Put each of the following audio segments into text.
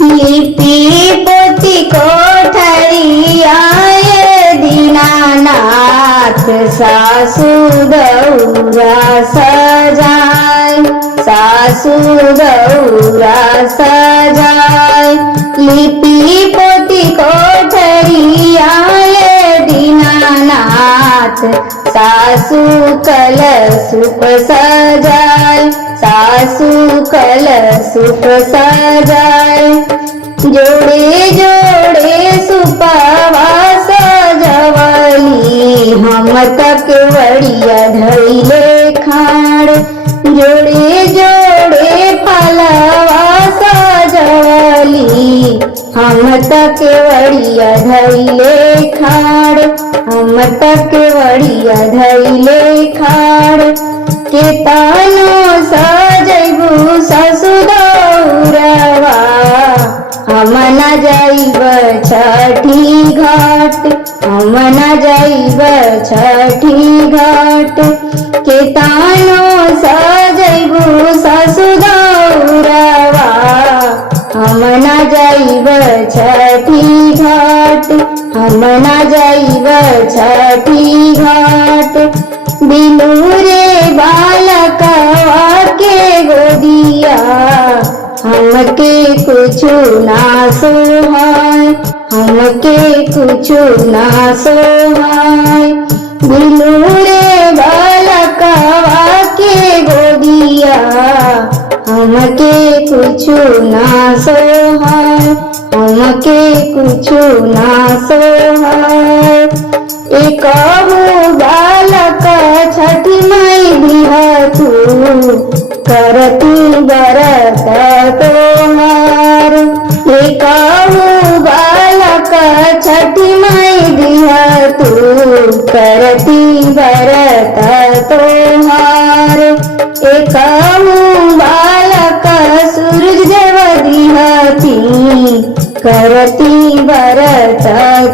लिपि पोती कोठरी आए दीनानाथ, सासू दौरा सजाय, सासू दौरा सजाय। लिपि पोती कोठरी आए दीनानाथ, सासू कलशुप सजाय, सासू कलशुप सजाय। जोड़े जोड़े सुपवा सजवली, हम तक वड़िया धैले खाड़। जोड़े जोड़े फलवा सजवली, हम तक वड़िया धैले खाड़, हम तक वड़िया धैले खाड़। केतनो सजैबू सासु दौरवा, हम न जाइब छठी घाट, हम न जाइब छठी घाट। केतनो सजैबू सासु दौरवा, हम न जाइब छठी घाट, हम न जाइब छठी घाट। बिलूरे बालकवा के गोदिया, हमके कुछु ना सोहाय, हमके कुछु ना सोहाय। बिलूरे बालकवा के गोदिया, हमके कुछु ना सोहाय, हमके कुछु ना सोहाय। एकहु बालक छठी माई दिहतु, करती बरत तोहार। एकहु बालक छठी माई दिहतु, करती बरत तोहार। एकहु बालक सूरज देव दिहती, करती बरत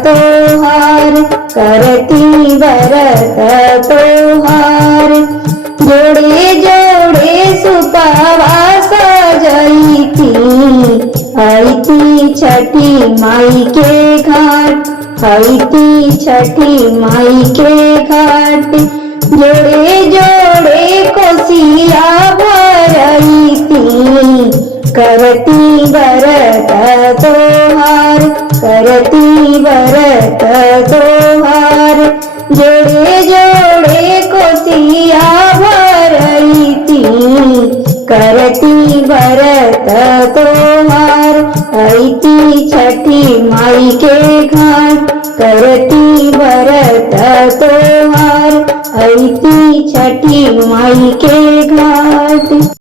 तोहार, करती बरत तोहार। जोड़े जोड़े सुपवा सजैती, आईती छठी माई के घाट, आईती छठी माई के घाट। जोड़े जोड़े कोसिया भरैती, करती बरत तोहार, करती बरत तोहार। जोड़े जोड़े कोसिया भरैती, करती बरत तोहार। आईती छठी माई के घाट, करती बरत तोहार, आईती छठी माई के घाट।